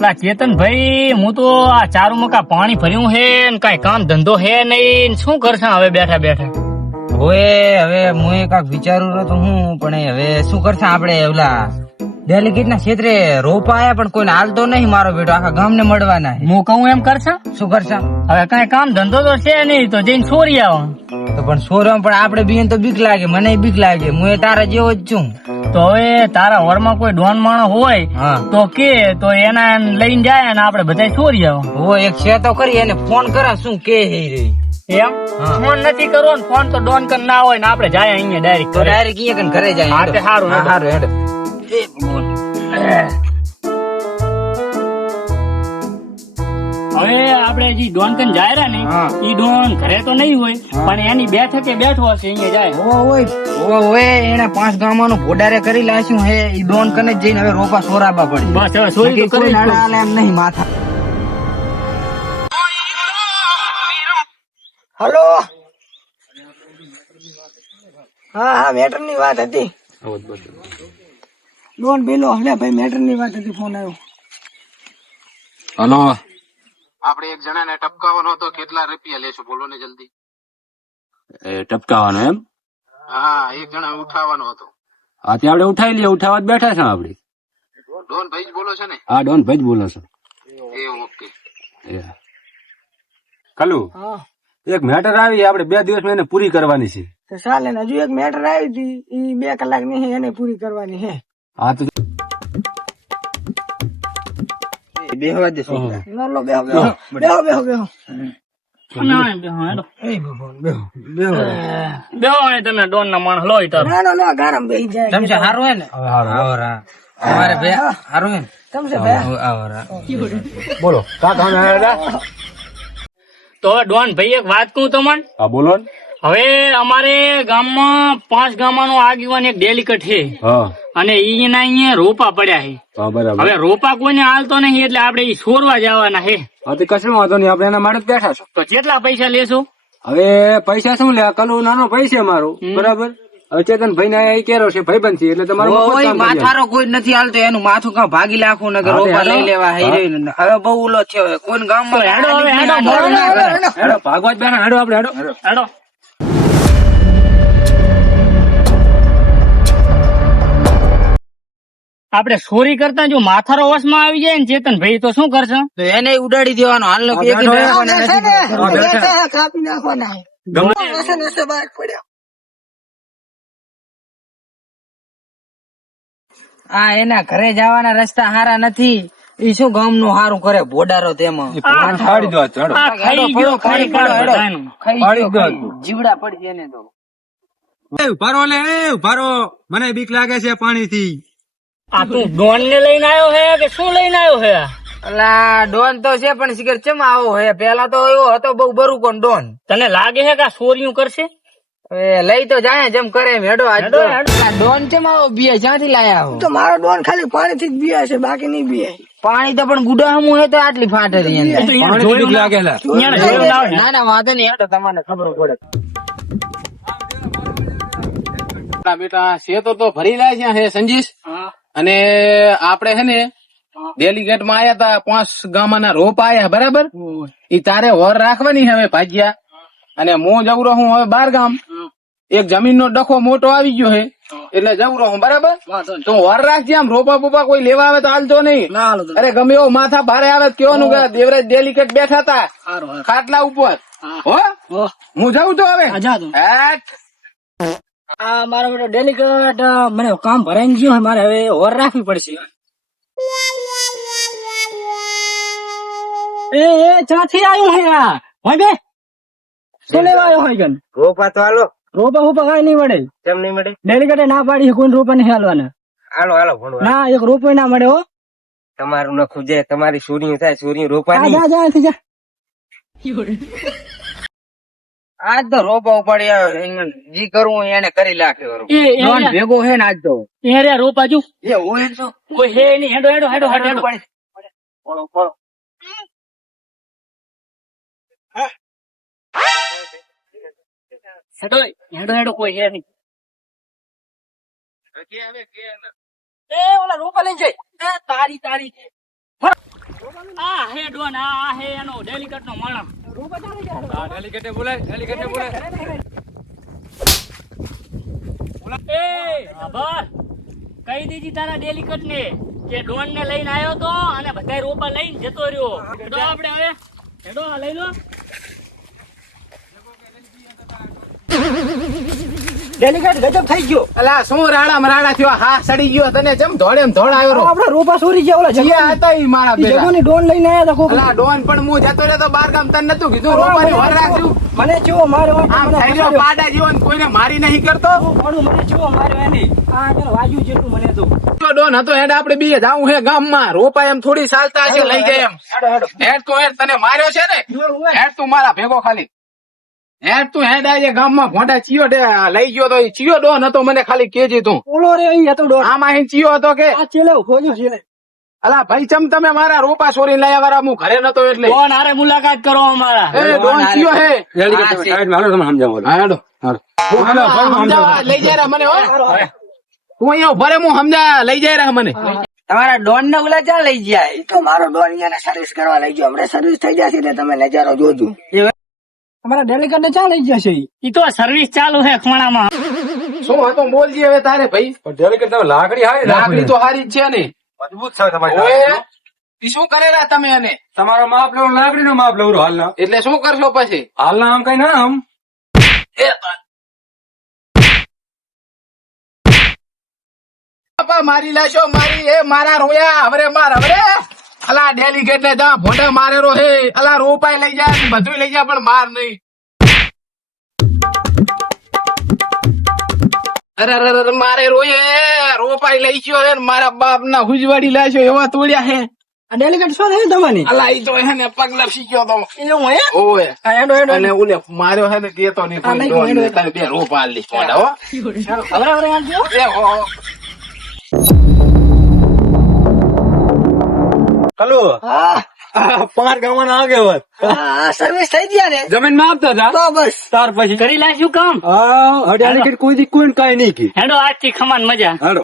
ચેતનભાઈ, હું તો આ ચારું મકા પાણી ભર્યું હે ને કઈ કામ ધંધો હે નહીં, શું કરશે હવે બેઠા બેઠા? હવે હું કાંક વિચારું રહ્યો તો હું પણ હવે શું કરશે આપડે ઓલા ડેલિગેટ ના ક્ષેત્રે રોપા આયા પણ કોઈને હાલતો નહીં મારો બેટો આખા ગામ ને મળવાના છે. હું કહું એમ કરશે? શું કરશે હવે કઈ કામ ધંધો તો છે નહીં, તો જઈને છોરી આવો. તો પણ સોરમ પણ આપડે બીન તો બીક લાગે, મને બીક લાગે, હું એ તારા જેવો જ છું. તો હવે તારા વરમાં કોઈ ડોન માણસ હોય હા તો કે તો એના લઈને જાય ને આપડે બધા છોરી આવો. એક છે તો કરી એને ફોન કરા શું કે રહી એમ ફોન નથી કરવો ને, ફોન તો ડોન કર ના હોય ને આપડે જાય અહીંયા ડાયરેક્ટ. તો ડાયરેક્ટ અહીંયા ઘરે જાય. હા તે સારું. હા, સારું હેડ. હવે આપડે જે ડોન કન જાય રહ્યા ને હા. ઈ ડોન ઘરે તો નહીં હોય પણ એની બેઠકે બેઠો હશે અહીંયા જાય. ઓય એને 5 ગામનું ભોડારે કરી લાશ્યું હે ઈ ડોન કને જ જઈને હવે રોપા સોરાબા પડી. બસ હવે સોરી તો કોઈ કરી જ નાના પડશે. આલે એમ નહીં માથા. હલો, હા મેટર ની વાત હતી. ડોન બેલો હલે ભાઈ, મેટર ની વાત હતી, ફોન આવ્યો. હલો, આપણે એક જણાને ટપકાવવાનો હતો, કેટલા રૂપિયા લેશો બોલો ને જલ્દી. એ ટપકાવાનો એમ? હા, એક જણા ઉઠાવવાનો હતો. હા, તે આપણે ઉઠાવી લઈએ, ઉઠાવવા જ બેઠા છે આપડે. ડોન ભાઈ જ બોલો છો ને? હા, ડોન ભાઈ જ બોલો છો. એ ઓકે. કલુ, હા એક મેટર આવી, આપણે 2 દિવસમાં એને પૂરી કરવાની છે. તો ચાલે ને, હજુ એક મેટર આવી હતી, ઈ 2 કલાક ની એને પૂરી કરવાની છે. હા તો બેહવા દે બેહો. ના, બેહો, હેડો. બેહો અહીં તમે ડોન ના માણસ લો ઈ તારો. તમસે હારું હે ને? આવરા અમારે બે હારું હે ને? તમસે બે આવરા. બોલો કાકા. તો હવે ડોન ભાઈ એક વાત કહું તમને. હા બોલો ને. હવે અમારે ગામમાં 5 ગામનો આગેવાન એક ડેલિકેટ છે હા અને એના અહીંયા રોપા પડ્યા છે. હા બરાબર. હવે રોપા કોઈને હાલતો નહીં એટલે આપડે ઈ છોરવા જવાના છે. હા તો કશું વાંધો નહીં, આપણે એના માટે જ બેઠા છો. તો કેટલા પૈસા લેશો? હવે પૈસા શું લે, કલુ નાનો પૈસા મારો બરાબર. હવે ચેતન ભાઈ ને એ કેરો છે ભાઈબંધ છે એટલે તમારું મફત ઓય કામ કરી માથારો કોઈ નથી હાલતો, એનું માથું કાં ભાગી લાખું નગર હા, તે રોપા લઈ હેડો. લેવા હેરો. હવે બહુ ઉલો થયો હવે કોઈ ગામમાં તો હેડો, હવે હેડો, હાલી મોડું ના ના કરો. કરે. હેડો ભાગવા જ બેઠા, હેડો આપણે હેડો. હેડો. આપડે ચોરી કરતા જો માથારો વશમાં આવી જાય ને ચેતન ભાઈ તો શું કરશે? તો એને ઉડાડી દેવાનો હાલ હા, એક બેઠો, રાખવાના નથી. હા, બેઠા. કાપી નાખવાના. ગમે આ એના ઘરે જવાના રસ્તા હારા નથી. ઈ શું ગામ નું હારું કરે ભોડારો તેમાં. ફાડી દો હેડો. આ ખાઈ ગયો, ખાઈ પડો, ગયો હેડો. બધાનું. ખાઈ પાડી ગયો, દો. જીવડા પડી એને તો. ઉભારો લે, ઉભારો, મને બીક લાગે છે પાણી થી. આ તું ડોન ને લઈને આવ્યો હે કે શું લઈને આવ્યો હે? અલા ડોન તો છે પણ શિખર ચમ આવો હે, પેલા તો એવો હતો બહુ બરું કોણ ડોન. તને લાગે છે કે આ ચોરીયું કરશે? હવે લઈ તો જાય જેમ કરે એમ. હેડો આજ હેડો, તો. હેડો. આ ડોન ચમ આવો બીએ ક્યાંથી લાયા હો? તો મારો ડોન ખાલી પાણી થી જ બીએ છે, બાકી નહીં બીએ. પાણી તો પણ ગુડામું હે તો આટલી ફાટેલી અંદર. એ તો ઈયાને પાણી થી જોયું બીક ના- લાગેલા. ઈયાને જોયું ના હોય ને. ના ના વાંધો નહીં, હેડો તમને ખબર પડે. બેટા શેતો તો ભરી લાય છે હે સંજીશ. હા. અને આપણે હે ને ડેલિગેટ માં આયા તા 5 ગામના રોપ આયા બરાબર. ઈ તારે હોર રાખવાની હવે ભાગ્યા. અને હું જવરો હું હવે 12 ગામ. એક જમીન નો ડખો મોટો આવી ગયો હે એટલે જવરો હું બરાબર. તો હોર રાખજે, આમ રોપા બોપા કોઈ લેવા આવે તો હાલતો નહીં. અરે ગમે એવો માથા ભારે આવે તો કેવાનું કે દેવરાજ ડેલિગેટ બેઠા તા ખાટલા ઉપર. હો હું જાઉં તો હવે. હેઠ. આ મારો બેટો ડેલિકેટ મને કામ ભરાઈ ગયું, મારે હવે ઓર રાખવી પડશે. એ ચાથી આવ્યું હે આ હોય બે શું લેવા આવ્યો હોય ગન? રોપા તો હાલો. રોપા ફોપા કઈ નહીં મળે. કેમ નહીં મળે? ડેલિકેટે ના પાડી કોઈ રોપા નહીં હાલવાના. હાલો હાલો ભણવા. ના એક રોપો ના મળે હો. તમારું નખું જે તમારી સુરી થાય, સુરી રોપા જા નહીં. જા જા અહીંથી જા. આજ તો રોપા ઉપાડી આવ્યો. જી કરવું એને કરી નાખ્યો. એ ડોન ભેગો હે ને આજ તો. એ રે રોપા જો એ હોય તો કોઈ હે નહીં. હેડો હેડો હેડો હેડો હેડો. હેડો હેડો હેડો કોઈ હે નહીં. એ ઓલા રોપા લઈને જાય. એ તારી તારી આ હે ડોન, આ હે એનો ડેલિકેટ નો માણસ. હા, ડેલિકેટે બોલાય, ડેલિકેટે બોલાય. એ આભાર. કહી દીધી તારા ડેલિકેટ ને કે ડોન ને લઈને આવ્યો તો અને બધા રોપા લઈને જતો રહ્યો. હેડો આપણે હવે હેડો લઈ લો. ડેલિકેટ ગજબ થઈ ગયો. અલા શું રાડા મરાડા થયો, હા સડી ગયો તને જેમ ધોળે એમ ધોળ આવ્યો રો. આપડે રોપા ચોરી ગયા ઓલા જીયા હતા ઈ મારા ભેગા. જગોની ડોન લઈને આયા તા કોક. અલા ડોન પણ હું જતો રહ્યો તો બાર ગામ તને નતું કીધું રોપાની વર રાખજો. મને ચેવો માર્યો આમ થઈ ગયો પાડા જીવન કોઈને મારી નહીં કરતો. મને ચેવો માર્યો એની આ તને વાગ્યું જેટલું મને તો. તો ડોન હતો હેડ આપણે બીએ જાવું હે ગામમાં રોપા એમ થોડી ચાલતા હશે લઈ જાય એમ. હેડ તો હેડ તને માર્યો છે ને હેડ તું મારા ભેગો ખાલી હેડ તું હેડ આજે ગામમાં ભોંડા ચિયો લઈ ગયો તો ઈ ચિયો ડોન હતો મને ખાલી કેજે તું. ઓલો રે અહીં હતો ડોન. આમાં અહીં ચિયો હતો કે આ ચેલે ખોજો છેલે. અલા ભાઈ ચમ તમે મારા રોપા ચોરી લાયા વાળા હું ઘરે નતો એટલે. ડોન હારે મુલાકાત કરો અમારા. એ ડોન ચિયો હે. ડેલિકેટે સાઈડમાં હાલો, તમને સમજાવું. હા હેડો સમજાવવા લઈ જાય રે મને હો. તું અહીંયા ઉભા રે હું સમજા લઈ જાય રે મને. તમારા ડોન ને ઓલા ક્યાં લઈ ગયા? એ તો મારો ડોન અહીંયા સર્વિસ કરવા લઈ ગયો. હમણાં સર્વિસ થઈ જશે એટલે તમે નજારો જોજો. તમારા ડેલિકેટ ને ક્યાં લઈ જશે? ઈ તો સર્વિસ ચાલુ હે ખોણામાં. શું હતો બોલજી હવે તારે ભાઈ. પણ ડેલિકેટ તમે લાકડી હારી લાકડી તો હારી જ છે ને. મજબૂત છે તમારી ઓએ લાકડી. ઈ શું કરેલા તમે એને તમારો માપ લેવું, લાકડી નો માપ લેવું હાલના. એટલે શું કરશો પછી? હાલના આમ કઈ ના આમ બાપા મારી લાશો મારી એ મારા રોયા હવે માર હવે અલા ડેલિકેટ ને જા ભોંડા મારેરો હે. અલા રોપાય લઈ જાય બધું લઈ જાય પણ માર નહીં. અરે અરે મારે રોયે રોપાય લઈ ગયો હે ને મારા બાપ ના હુજવાડી લાશો એવા તોડ્યા હે. આ ડેલિકેટ શું છે તમારી? અલા ઈ તો હે ને પગલા શીખ્યો તો એવું હે? ઓય આ હેડો હેડો. અને ઓલે માર્યો હે ને કેતો નહીં આ નહીં, કોઈ હેડો. તારે બે રોપા આલી ભોંડા હો. હવે હવે આવજો. એ હો હલો, હા 5 ગામમાં આગેવાન હા સર્વિસ થઈ ગયા ને જમીન માં આપતા હતા. તો બસ. તાર પછી કરી લાશું કામ. હા, ડેલિકેટ કોઈ દી કોઈ કઈ નહીં કી. હેડો આજથી ખમાન મજા. હાલો.